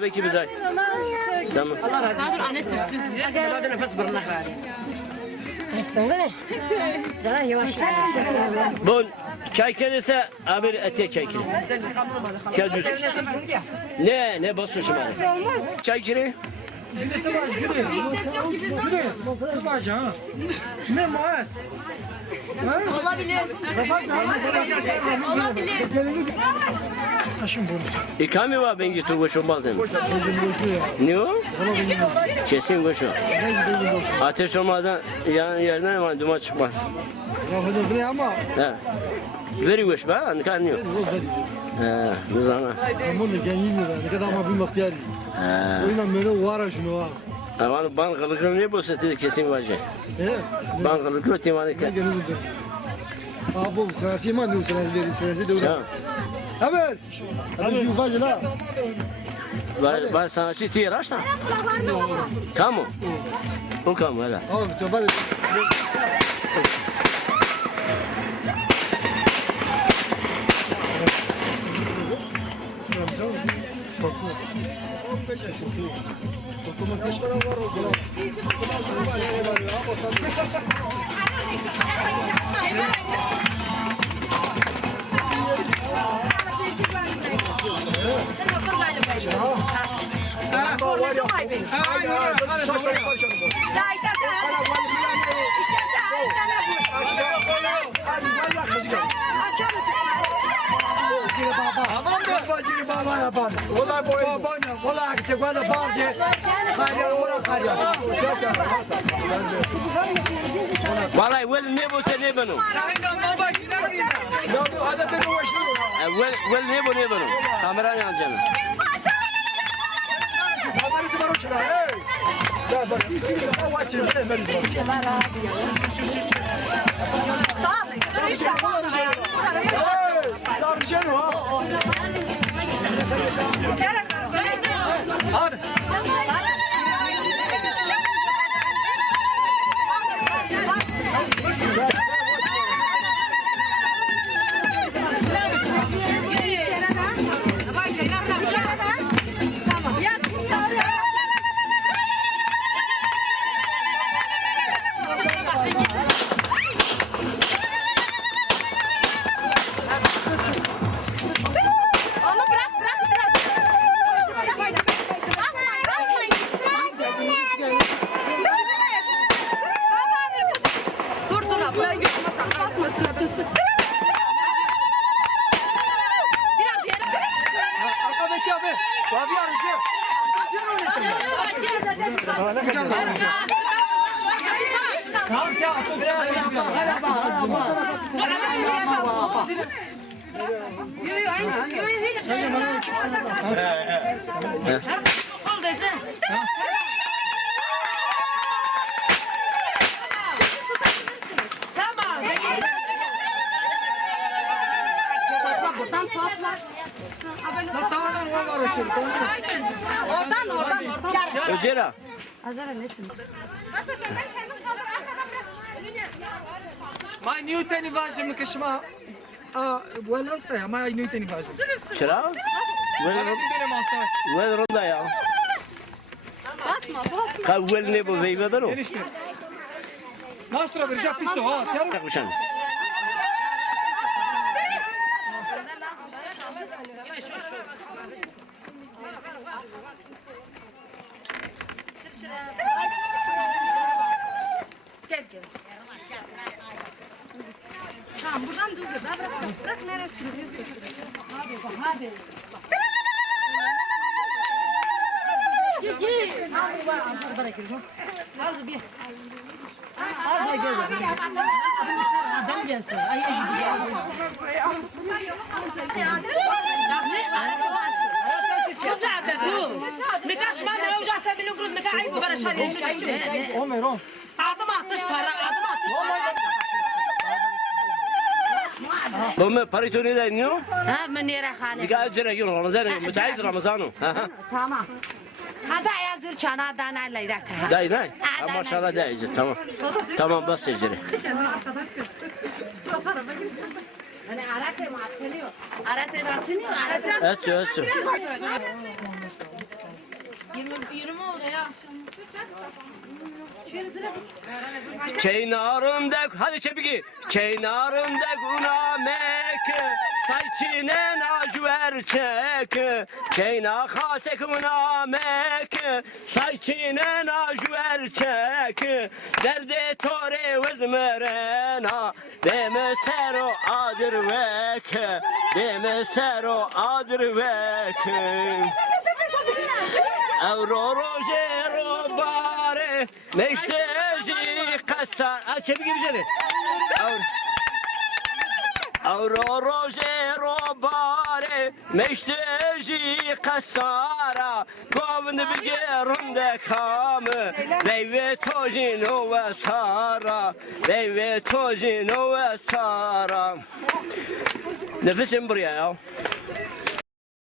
Peki güzel. Tamam. Allah razı olsun. Anne sürsün. Burada nefes bırnak var. Bu çay kelise abi etiye çay kere. Çay düz. Ne basıyorsun bana? Çay kere. Ne muaz? Olabilir. Olabilir. İkami var ben gittim koş olmaz dedim. Ne o? Kesin koş o. Ateş olmadan yerden hemen duman çıkmaz. Ya ama. He. Veri koş be, ankan yok. He, bu zaman. Zaman da gençliğin ne kadar ama bir baktiyar. Oyundan böyle var şunu var. Ama bankalık ne bu seti kesin var. Bankalık o timanı Ne gönüldür. Abi sen siman ne sen verin sen de öyle. Evet. Hadi şu vajla. Ben sana şey tiyar açtım. Kamu. O kamu hala. Abi tabii. Vallahi wel ne bu sen ne benim? Wel ne bu ne benim? Kamera ne alacağım? Oradan. Öcera. Azara nesin? ما نيوتن واجم كشما ولا استا ما نيوتن واجم Çıra? Wel ronda ya. Basma, basma. Ka wel ne bu veybe ben o. ناشرة برجع في السوق Yakmışan. Gel gel. Tamam buradan düz gel. Bırak nereye sürüyorsun? Hadi. Gel. Hadi var. Bırak gel. Hadi bir. Hadi gel. Adam gelsin. Ay وجعت تو نكاش ما انا وجع سبي نقرد نكا عيب برا شاري عمران عظم اعطش برا عظم Bu mu parito ne deniyor? ها من يرى خالي Bir acele yok Ramazan müteahhit Ramazan'ı. تمام هذا يا زور çana dana leyrak Day day. Maşallah dayıcı tamam. Tamam bas secere. Östü. Yirmi oldu ya. Çeynarımda hadi çepiki. Çeynarımda gunamek sayçinen ajver çek. Çeyna hasek gunamek sayçinen ajver çek. Derde tore vezmerena deme sero adır vek. Deme sero adır vek. Euro rojero bare meşteci kasar. Al çepik gibi seni. Euro rojero bare meşteci kasara. Govnd bigerunde kamı. Leyve tojino ve sara. Leyve tojino ve sara. Nefesim buraya ya.